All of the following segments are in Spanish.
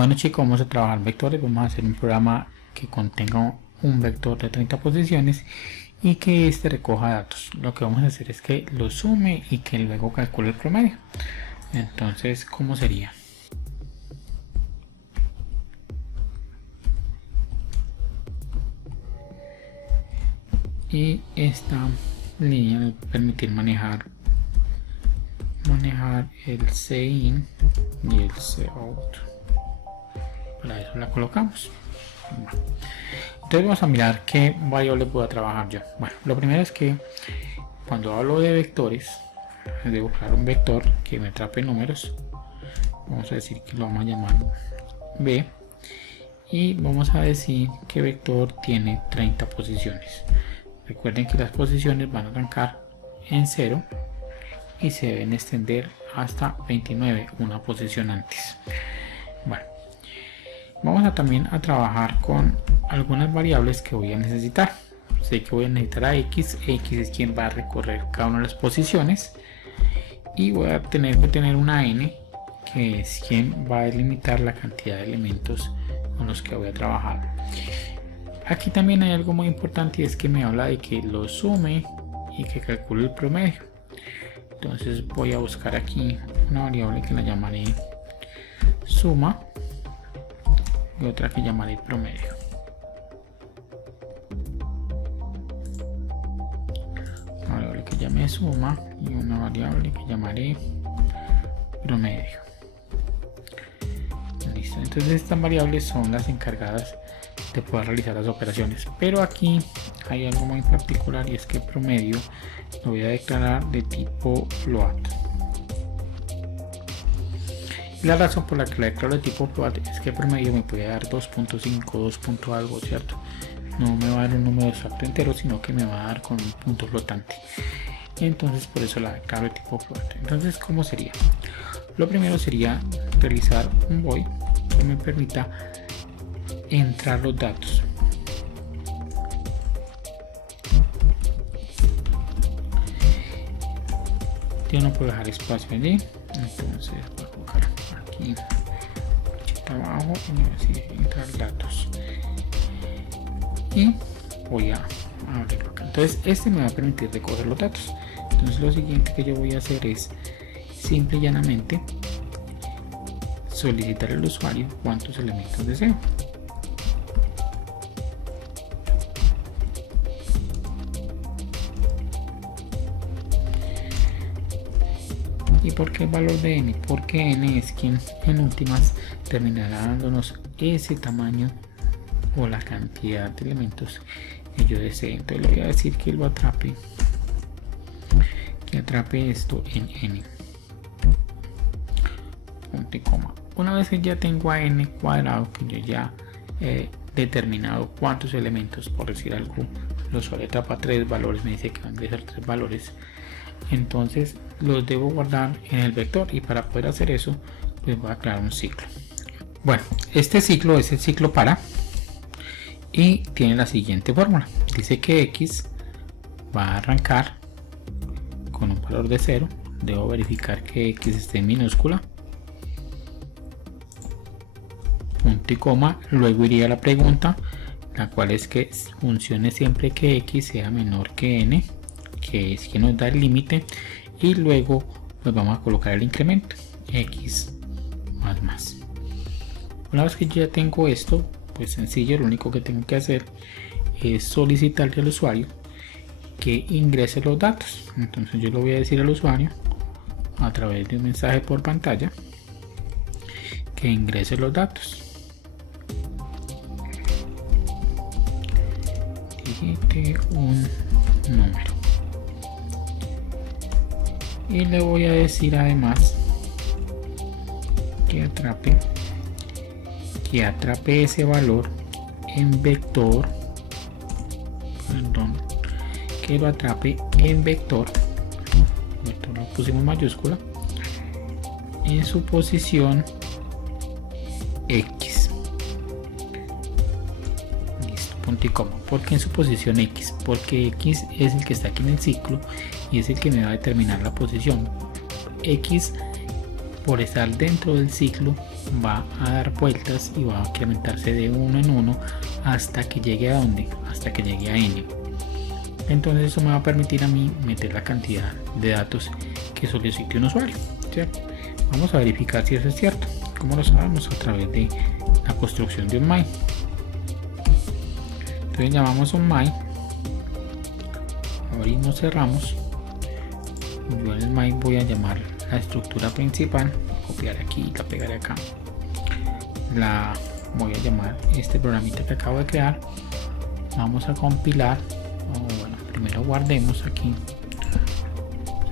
Bueno chicos, vamos a trabajar vectores. Vamos a hacer un programa que contenga un vector de 30 posiciones y que este recoja datos. Lo que vamos a hacer es que lo sume y que luego calcule el promedio. Entonces, ¿cómo sería? Y esta línea me va a permitir manejar el CIN y el COUT. Para eso la colocamos. Entonces vamos a mirar qué variable puedo trabajar yo. Bueno, lo primero es que cuando hablo de vectores, debo buscar un vector que me atrape números. Vamos a decir que lo vamos a llamar B. Y vamos a decir que vector tiene 30 posiciones. Recuerden que las posiciones van a arrancar en 0 y se deben extender hasta 29, una posición antes. Bueno, vamos a también a trabajar con algunas variables que voy a necesitar. Sé que voy a necesitar a X es quien va a recorrer cada una de las posiciones, y voy a tener que tener una N, que es quien va a delimitar la cantidad de elementos con los que voy a trabajar. Aquí también hay algo muy importante, y es que me habla de que lo sume y que calcule el promedio. Entonces voy a buscar aquí una variable que la llamaré suma y otra que llamaré promedio. Una variable que llame suma y una variable que llamaré promedio. Listo, entonces estas variables son las encargadas de poder realizar las operaciones, pero aquí hay algo muy particular, y es que promedio lo voy a declarar de tipo float. Y la razón por la que la declaro de tipo float es que promedio me puede dar 2.5, 2. Algo, ¿cierto? No me va a dar un número exacto entero, sino que me va a dar con un punto flotante. Entonces por eso la declaro de tipo float. Entonces, ¿cómo sería? Lo primero sería realizar un void que me permita entrar los datos. Yo no puedo dejar espacio allí, entonces voy a colocar aquí abajo y me voy a decir entrar datos, y voy a abrirlo acá. Entonces este me va a permitir recoger los datos. Entonces lo siguiente que yo voy a hacer es simple y llanamente solicitar al usuario cuántos elementos deseo. ¿Y por qué el valor de n? Porque n es quien en últimas terminará dándonos ese tamaño o la cantidad de elementos que yo desee. Entonces le voy a decir que lo atrape, esto en n, punto y coma. Una vez que ya tengo a n cuadrado, que yo ya he determinado cuántos elementos, por decir algo, el usuario atrapa 3 valores, me dice que va a ingresar 3 valores, entonces los debo guardar en el vector, y para poder hacer eso pues voy a crear un ciclo. Bueno, este ciclo es el ciclo para, y tiene la siguiente fórmula. Dice que x va a arrancar con un valor de 0, debo verificar que x esté en minúscula, punto y coma, luego iría a la pregunta, la cual es que funcione siempre que x sea menor que n, que es quien nos da el límite, y luego pues vamos a colocar el incremento x más. Una vez que yo ya tengo esto, pues sencillo, lo único que tengo que hacer es solicitarle al usuario que ingrese los datos. Entonces yo le voy a decir al usuario a través de un mensaje por pantalla que ingrese los datos. Digite un número. Y le voy a decir además que atrape ese valor en vector, que lo atrape en vector lo pusimos mayúscula, en su posición x. Listo, punto y coma. ¿Por qué en su posición x? Porque x es el que está aquí en el ciclo y es el que me va a determinar la posición. X, por estar dentro del ciclo, va a dar vueltas y va a incrementarse de uno en uno hasta que llegue a dónde, hasta que llegue a n. Entonces eso me va a permitir a mí meter la cantidad de datos que solicite un usuario, ¿cierto? Vamos a verificar si eso es cierto. ¿Cómo lo sabemos? A través de la construcción de un my. Entonces llamamos un my, abrimos, cerramos. Yo en el my voy a llamar la estructura principal, copiar aquí y la pegaré acá. La voy a llamar este programita que acabo de crear. Vamos a compilar, bueno, primero guardemos aquí,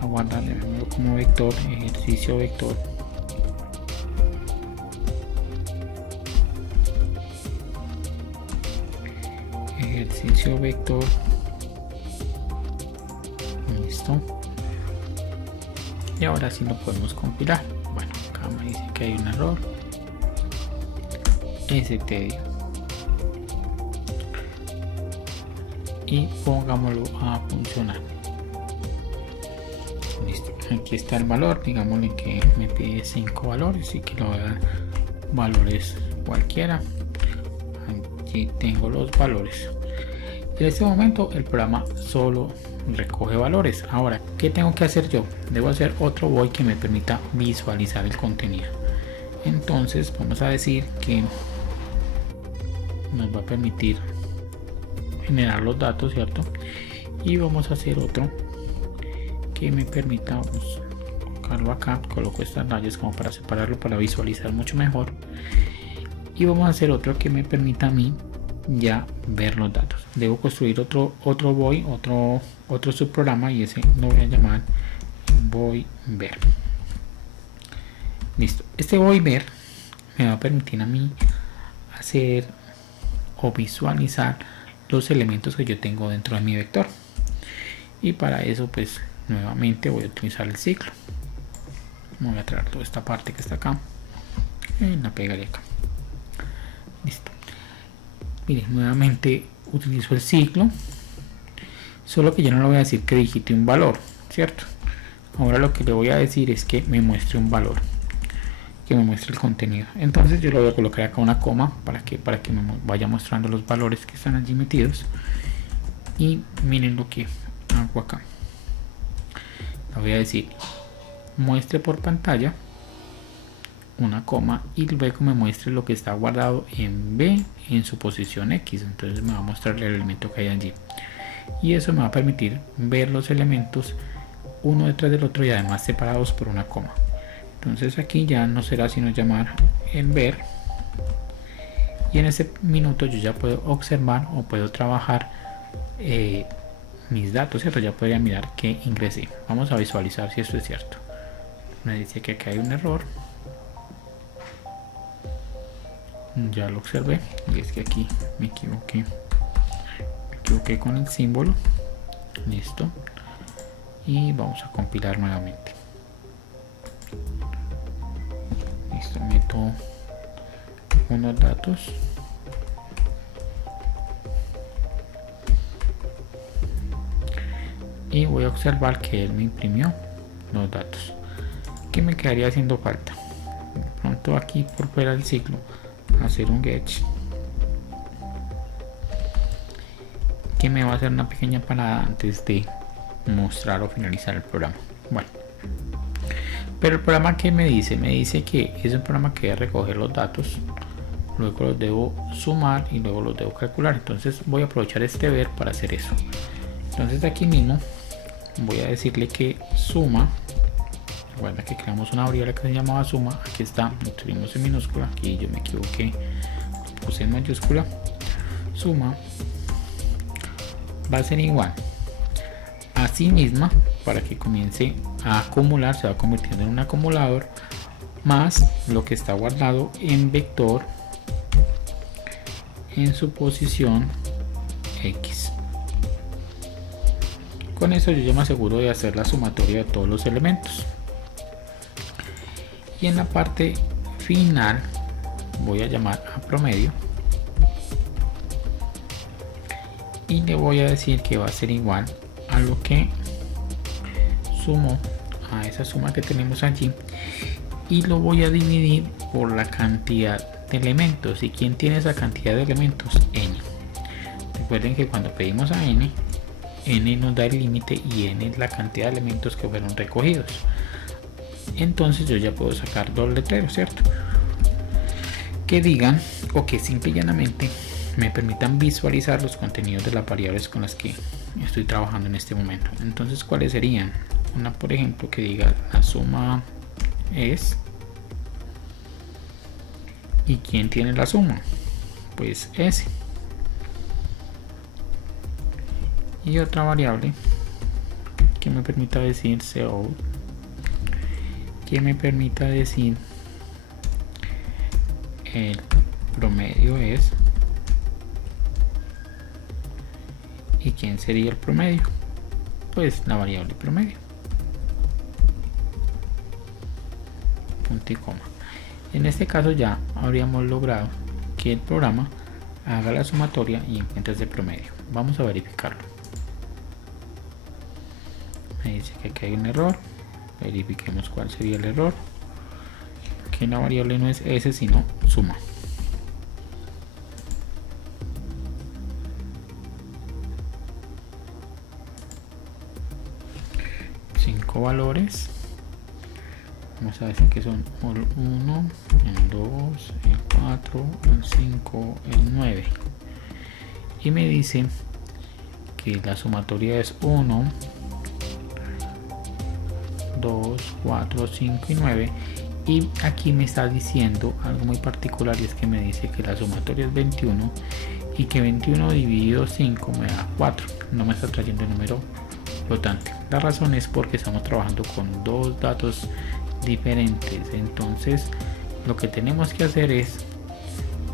a guardarle como vector, ejercicio vector. Ejercicio vector, listo. Y ahora sí lo podemos compilar. Bueno, acá me dice que hay un error, stdio, y pongámoslo a funcionar. Listo, aquí está el valor, digámosle que me pide 5 valores y que lo voy a dar valores cualquiera. Aquí tengo los valores. En este momento el programa solo recoge valores. Ahora, ¿qué tengo que hacer yo? Debo hacer otro void que me permita visualizar el contenido. Entonces vamos a decir que nos va a permitir generar los datos, ¿cierto? Y vamos a hacer otro que me permita, vamos a colocarlo acá, coloco estas rayas como para separarlo, para visualizar mucho mejor. Y vamos a hacer otro que me permita a mí ya ver los datos. Debo construir otro void, otro subprograma, y ese lo voy a llamar void ver. Listo, este void ver me va a permitir a mí hacer o visualizar los elementos que yo tengo dentro de mi vector, y para eso pues nuevamente voy a utilizar el ciclo. Voy a traer toda esta parte que está acá y la pegaré acá. Listo. Miren, nuevamente utilizo el ciclo, solo que yo no le voy a decir que digite un valor, ¿cierto? Ahora lo que le voy a decir es que me muestre un valor, que me muestre el contenido. Entonces yo le voy a colocar acá una coma para que me vaya mostrando los valores que están allí metidos. Y miren lo que hago acá. Le voy a decir muestre por pantalla, una coma, y luego me muestre lo que está guardado en B en su posición X. Entonces me va a mostrar el elemento que hay allí, y eso me va a permitir ver los elementos uno detrás del otro y además separados por una coma. Entonces aquí ya no será sino llamar en ver, y en ese minuto yo ya puedo observar o puedo trabajar mis datos, ¿cierto? Ya podría mirar que ingresé. Vamos a visualizar si esto es cierto. Me dice que acá hay un error, ya lo observé, y es que aquí me equivoqué con el símbolo. Listo, y vamos a compilar nuevamente. Listo, meto unos datos, y voy a observar que él me imprimió los datos. ¿Qué me quedaría haciendo falta? De pronto aquí por fuera del ciclo hacer un get que me va a hacer una pequeña parada antes de mostrar o finalizar el programa. Bueno, pero el programa que me dice que es un programa que debe recoger los datos, luego los debo sumar y luego los debo calcular. Entonces voy a aprovechar este ver para hacer eso. Entonces de aquí mismo voy a decirle que suma. Recuerda que creamos una variable que se llamaba suma. Aquí está, lo escribimos en minúscula, aquí yo me equivoqué, lo puse en mayúscula. Suma va a ser igual a sí misma, para que comience a acumular, se va convirtiendo en un acumulador, más lo que está guardado en vector en su posición X. Con eso yo ya me aseguro de hacer la sumatoria de todos los elementos. Y en la parte final voy a llamar a promedio y le voy a decir que va a ser igual a lo que sumo a esa suma que tenemos allí, y lo voy a dividir por la cantidad de elementos. ¿Y quién tiene esa cantidad de elementos? N. Recuerden que cuando pedimos a n nos da el límite y n es la cantidad de elementos que fueron recogidos. Entonces yo ya puedo sacar dos letreros, ¿cierto? Que digan o que simple y llanamente me permitan visualizar los contenidos de las variables con las que estoy trabajando en este momento. Entonces, ¿cuáles serían? Una, por ejemplo, que diga la suma es, ¿y quién tiene la suma? Pues S. Y otra variable que me permita decir cout, que me permita decir el promedio es, ¿y quién sería el promedio? Pues la variable promedio. Punto y coma. En este caso ya habríamos logrado que el programa haga la sumatoria y encuentre ese promedio. Vamos a verificarlo. Me dice que aquí hay un error. Verifiquemos cuál sería el error. Que la variable no es s sino suma. Cinco valores. Vamos a decir que son el 1, el 2, el 4, el 5, el 9. Y me dice que la sumatoria es 1, 2, 4, 5 y 9. Y aquí me está diciendo algo muy particular, y es que me dice que la sumatoria es 21 y que 21 dividido 5 me da 4. No me está trayendo el número flotante. La razón es porque estamos trabajando con dos datos diferentes. Entonces lo que tenemos que hacer es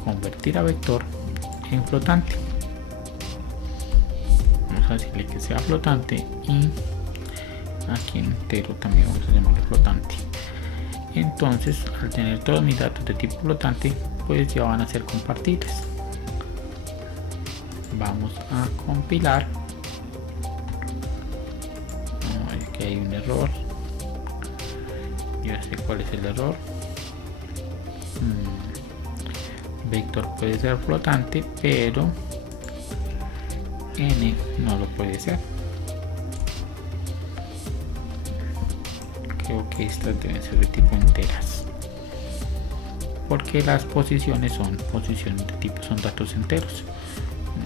convertir a vector en flotante. Vamos a decirle que sea flotante y aquí en entero también vamos a llamarlo flotante. Entonces, al tener todos mis datos de tipo flotante, pues ya van a ser compartibles. Vamos a compilar. Aquí hay un error. Yo sé cuál es el error. Vector puede ser flotante, pero n no lo puede ser. Creo que estas deben ser de tipo enteras, porque las posiciones son posiciones de tipo, son datos enteros.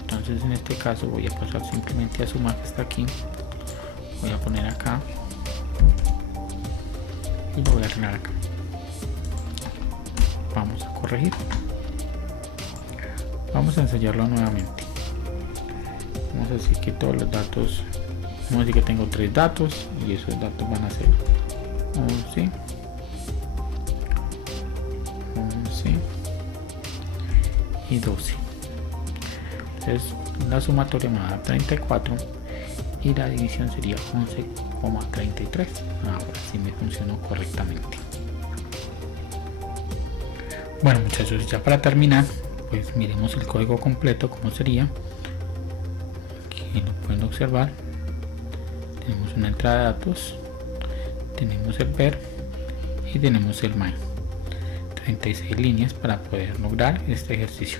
Entonces en este caso voy a pasar simplemente a suma, que está aquí. Voy a poner acá y lo voy a arreglar acá. Vamos a corregir. Vamos a ensayarlo nuevamente. Vamos a decir que todos los datos, vamos a decir que tengo 3 datos y esos datos van a ser 11, 11 y 12. Entonces la sumatoria me va a dar 34 y la división sería 11,33. Ahora sí me funcionó correctamente. Bueno, muchachos, ya para terminar, pues miremos el código completo como sería. Aquí lo pueden observar. Tenemos una entrada de datos, tenemos el ver y tenemos el main. 36 líneas para poder lograr este ejercicio.